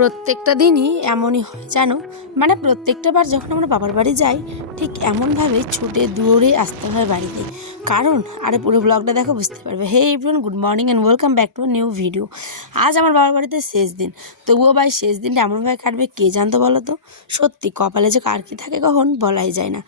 প্রত্যেকটা দিনই এমনই হয় জানো, মানে প্রত্যেকটা বার যখন আমরা বাবার বাড়ি যাই ঠিক এমনভাবে ছুটে দৌড়ে আসতে হয় বাড়িতে। কারণ আরে পুরো ব্লগটা দেখো বুঝতে পারবে। Hey everyone, good morning and welcome back to new video. আজ আমার বাবার বাড়িতে শেষ দিন, তবুও ভাই শেষ দিনটা এমনভাবে কাটবে কে জানতো বলো তো। সত্যি কপালে যে কার কী থাকে কখন বলাই যায় না।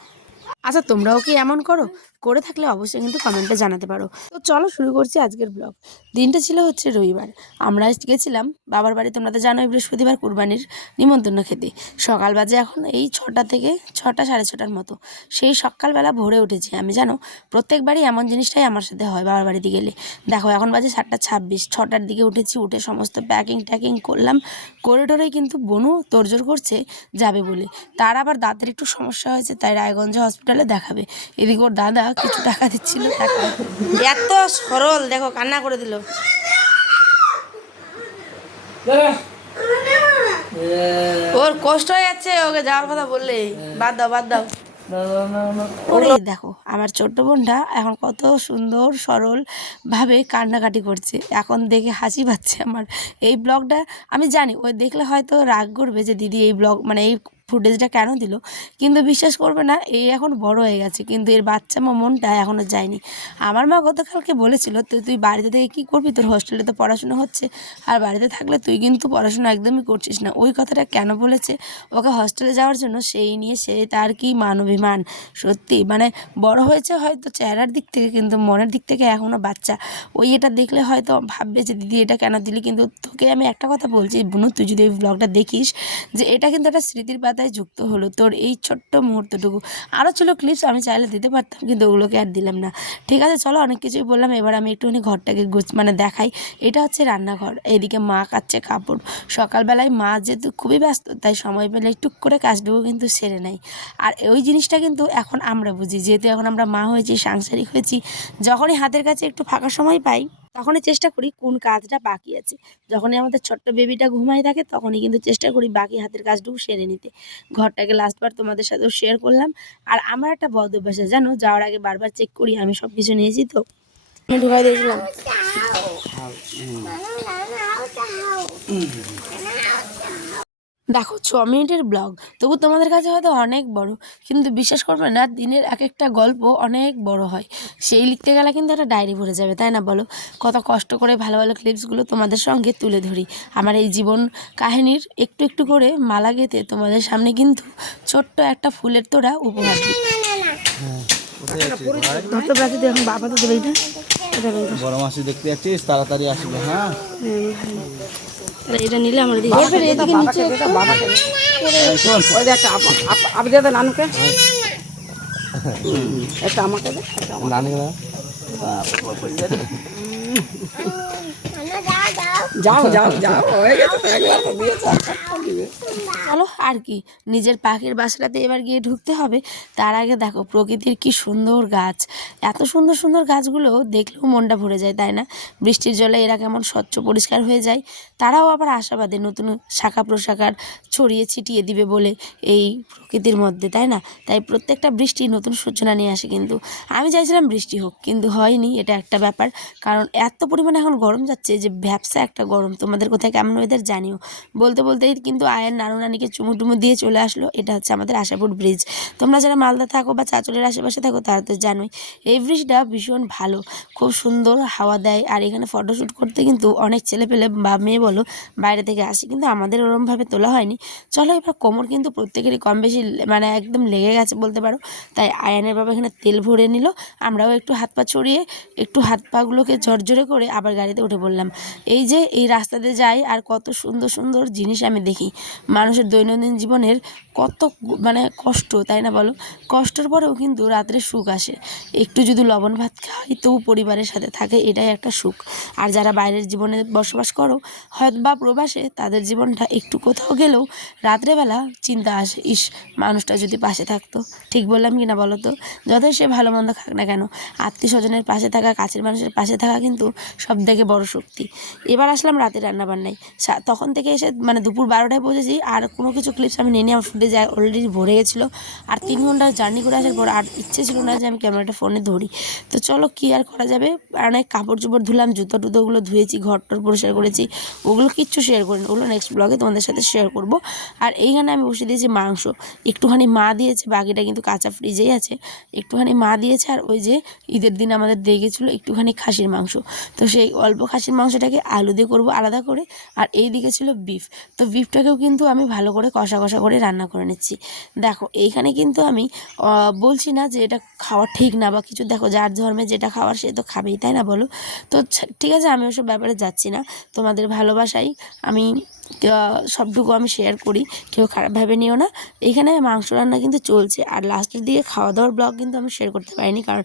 আচ্ছা তোমরাও কি এমন করো? করে থাকলে অবশ্যই কিন্তু কমেন্টে জানাতে পারো। তো চলো শুরু করছি আজকের ব্লগ। দিনটা ছিল হচ্ছে রবিবার। আমরা গেছিলাম বাবার বাড়ি, তোমরা তো জানোই, বৃহস্পতিবার কুরবানির নিমন্ত্রণ খেতে। সকাল বাজে এখন এই 6টা থেকে 6টা সাড়ে 6টার মতো। সেই সকালবেলা ভোরে উঠেছি আমি, জানো প্রত্যেকবারই এমন জিনিসটাই আমার সাথে হয় বাবার বাড়িতে গেলে। দেখো এখন বাজে 7:26, 6টার দিকে উঠেছি, উঠে সমস্ত প্যাকিং ট্যাকিং করলাম। করে টোরেই কিন্তু বনু তোড়জোড় করছে যাবে বলে। তার আবার দাঁতের একটু সমস্যা হয়েছে, তাই রায়গঞ্জ হসপিটালে দেখাবে। এদিকে ওর দাদা কিছু টাকা দিচ্ছিল, টাকা এত সরল দেখো কান্না করে দিল। ওর কষ্ট হয়ে যাচ্ছে, ওকে যাওয়ার কথা বললে বাদ দাও বাদ দাও। ওরে দেখো আমার ছোট্ট বোনটা এখন কত সুন্দর সরল ভাবে কান্নাকাটি করছে, এখন দেখে হাসি পাচ্ছে আমার। এই ব্লগটা আমি জানি ওই দেখলে হয়তো রাগ করবে যে দিদি এই ব্লগ মানে এই ফুটেজটা কেন দিল, কিন্তু বিশ্বাস করবে না, এই এখন বড় হয়ে গেছে কিন্তু এর বাচ্চা মনটা এখনও যায়নি। আমার মা গতকালকে বলেছিল তুই বাড়িতে থেকে কী করবি, তোর হোস্টেলে তো পড়াশোনা হচ্ছে, আর বাড়িতে থাকলে তুই কিন্তু পড়াশোনা একদমই করছিস না। ওই কথাটা কেন বলেছে ওকে হস্টেলে যাওয়ার জন্য, সেই নিয়ে সে তার কি মানবিমান। সত্যি মানে বড় হয়েছে হয়তো চেহারার দিক থেকে, কিন্তু মনের দিক থেকে এখনও বাচ্চা। ওই এটা দেখলে হয়তো ভাববে যে দিদি এটা কেন দিলি, কিন্তু তোকে আমি একটা কথা বলছি বুনু, তুই যদি এই ব্লগটা দেখিস যে এটা কিন্তু একটা স্মৃতির পাতায় যুক্ত হলো তোর এই ছোট্ট মুহূর্তটুকু। আরও ছিল ক্লিপস, আমি চাইলে দিতে পারতাম কিন্তু ওগুলোকে আর দিলাম না। ঠিক আছে চলো, অনেক কিছুই বললাম, এবার আমি একটুখানি ঘরটাকে মানে দেখাই। এটা হচ্ছে রান্নাঘর, এদিকে মা কাচ্ছে কাপড়। সকালবেলায় মা যেহেতু খুবই ব্যস্ত, তাই সময় পেলে টুক করে কাজটুকু কিন্তু সেরে নেয়। আর ওই জিনিসটা কিন্তু এখন আমরা বুঝি, যেহেতু এখন আমরা মা হয়েছি, সাংসারিক হয়েছি, যখনই হাতের কাছে একটু ফাঁকা সময় পাই তখনই চেষ্টা করি কোন কাজটা বাকি আছে। যখনই আমাদের ছোট্ট বেবিটা ঘুমাই থাকে তখনই কিন্তু চেষ্টা করি বাকি হাতের কাজটুকু সেরে নিতে। ঘরটাকে লাস্টবার তোমাদের সাথেও শেয়ার করলাম। আর আমার একটা বদ অভ্যাস আছে জানো, যাওয়ার আগে বারবার চেক করি আমি সব কিছু নিয়েছি তো। আমি ঢুকাই দিয়েছিলাম। দেখো 6 মিনিটের ব্লগ, তবু তোমাদের কাছে হয়তো অনেক বড়, কিন্তু বিশ্বাস করবে না দিনের এক একটা গল্প অনেক বড় হয়। সেই লিখতে গেলে কিন্তু একটা ডায়েরি ভরে যাবে, তাই না বলো? কত কষ্ট করে ভালো ভালো ক্লিপসগুলো তোমাদের সঙ্গে তুলে ধরি। আমার এই জীবন কাহিনীর একটু একটু করে মালা গেঁথে তোমাদের সামনে কিন্তু ছোট্ট একটা ফুলের তোড়া উপহার দিই। এখন বাবা তো দেবেই না, বড় মাসি দেখতে যাচ্ছিস, তাড়াতাড়ি আসবে। হ্যাঁ এটা নিলে আমার নানুকে একটা আমাকে যাও যাও যাও হয়ে গেছে একবার তো দিয়েছে। চলো আর কি, নিজের পাখির বাসাটাতে এবার গিয়ে ঢুকতে হবে। তার আগে দেখো প্রকৃতির কি সুন্দর গাছ, এত সুন্দর সুন্দর গাছগুলো দেখলেও মনটা ভরে যায়, তাই না? বৃষ্টির জলে এরা কেমন স্বচ্ছ পরিষ্কার হয়ে যায়। তারাও আবার আশাবাদী নতুন শাখা প্রশাখার ছড়িয়ে ছিটিয়ে দিবে বলে এই প্রকৃতির মধ্যে, তাই না? তাই প্রত্যেকটা বৃষ্টি নতুন সূচনা নিয়ে আসে। কিন্তু আমি চাইছিলাম বৃষ্টি হোক, কিন্তু হয়নি, এটা একটা ব্যাপার। কারণ এত পরিমাণে এখন গরম যাচ্ছে যে ভ্যাপসা একটা গরম। তোমাদের কোথায় কেমন ওয়েদার জানিও। বলতে বলতেই কিন্তু আয়ের নানু নানিকে চুমু টুমু দিয়ে চলে আসলো। এটা হচ্ছে আমাদের আশাপুর ব্রিজ। তোমরা যারা মালদা থাকো বা চাঁচলের আশেপাশে থাকো তারা তো জানোই এই ব্রিজটা ভীষণ ভালো, খুব সুন্দর হাওয়া দেয়। আর এখানে ফটোশ্যুট করতে কিন্তু অনেক ছেলে পেলে বা মেয়ে বলো বাইরে থেকে আসে, কিন্তু আমাদের ওরমভাবে তোলা হয়নি। চলো এবার কোমর কিন্তু প্রত্যেকেরই কম বেশি মানে একদম লেগে গেছে বলতে পারো। তাই আয়ানের বাবা এখানে তেল ভরে নিল, আমরাও একটু হাত পা ছড়িয়ে একটু হাত পাগুলোকে ঝরঝরে করে আবার গাড়িতে উঠে পড়লাম। এই যে এই রাস্তাতে যাই আর কত সুন্দর সুন্দর জিনিস আমি দেখি। মানুষের দৈনন্দিন জীবনের কত মানে কষ্ট, তাই না বলো? কষ্টের পরেও কিন্তু রাত্রে সুখ আসে। একটু যদি লবণ ভাত খাই তবু পরিবারের সাথে থাকে, এটাই একটা সুখ। আর যারা বাইরের জীবনে বসবাস করো হয়তো বা প্রবাসে, তাদের জীবনটা একটু কোথাও গেলেও রাত্রেবেলা চিন্তা আসে, ইস মানুষটা যদি পাশে থাকতো। ঠিক বললাম কি না বলো তো? যতই সে ভালো মন্দ খাক না কেন, আত্মীয় স্বজনের পাশে থাকা, কাছের মানুষের পাশে থাকা কিন্তু সবথেকে বড় শক্তি। এবার আসা আসলাম রাতে রান্নাবান্নায়। তখন থেকে এসে মানে দুপুর 12টায় পৌঁছেছি, আর কোনো কিছু ক্লিপস আমি নিয়ে আমার ফুটেজ অলরেডি ভরে গেছিলো। আর 3 ঘন্টা জার্নি করে আসার পর আর ইচ্ছে ছিল না যে আমি ক্যামেরাটা ফোনে ধরি। তো চলো কী আর করা যাবে, অনেক কাপড় চোপড় ধুলাম, জুতো টুতোগুলো ধুয়েছি, ঘরটর পরিষ্কার করেছি, ওগুলো কিচ্ছু শেয়ার করিনি, ওগুলো নেক্সট ব্লগে তোমাদের সাথে শেয়ার করব। আর এইখানে আমি বসে দিয়েছি মাংস, একটুখানি মা দিয়েছে, বাকিটা কিন্তু কাঁচা ফ্রিজেই আছে। একটুখানি মা দিয়েছে, আর ওই যে ঈদের দিন আমাদের দিয়ে গেছিলো একটুখানি খাসির মাংস, তো সেই অল্প খাসির মাংসটাকে আলু দিয়ে করবো আলাদা করে। আর এই দিকে ছিল বিফ, তো বিফটাকেও কিন্তু আমি ভালো করে কষা কষা করে রান্না করে নিচ্ছি। দেখো এইখানে কিন্তু আমি বলছি না যে এটা খাওয়া ঠিক না বা কিছু, দেখো যার ধর্মে যেটা খাওয়ার সে তো খাবেই, তাই না বলো? তো ঠিক আছে, আমি ওসব ব্যাপারে যাচ্ছি না, তোমাদের ভালোবাসাই আমি সবটুকু আমি শেয়ার করি, কেউ খারাপভাবে নিও না। এইখানে মাংস রান্না কিন্তু চলছে, আর লাস্টের দিকে খাওয়া দাওয়ার ব্লগ কিন্তু আমি শেয়ার করতে পারিনি, কারণ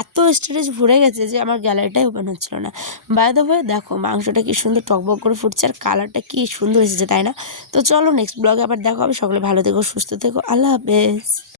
এত স্টোরেজ ভরে গেছে যে আমার গ্যালারিটাই ওপেন হচ্ছিল না। বাই দ্য ওয়ে দেখো মাংসটা কি সুন্দর টকবক করে ফুটছে, আর কালারটা কি সুন্দর এসেছে, তাই না? তো চলো নেক্সট ব্লগে আবার দেখা হবে। সকলে ভালো থেকো, সুস্থ থেকো, আল্লাহ হাফেজ।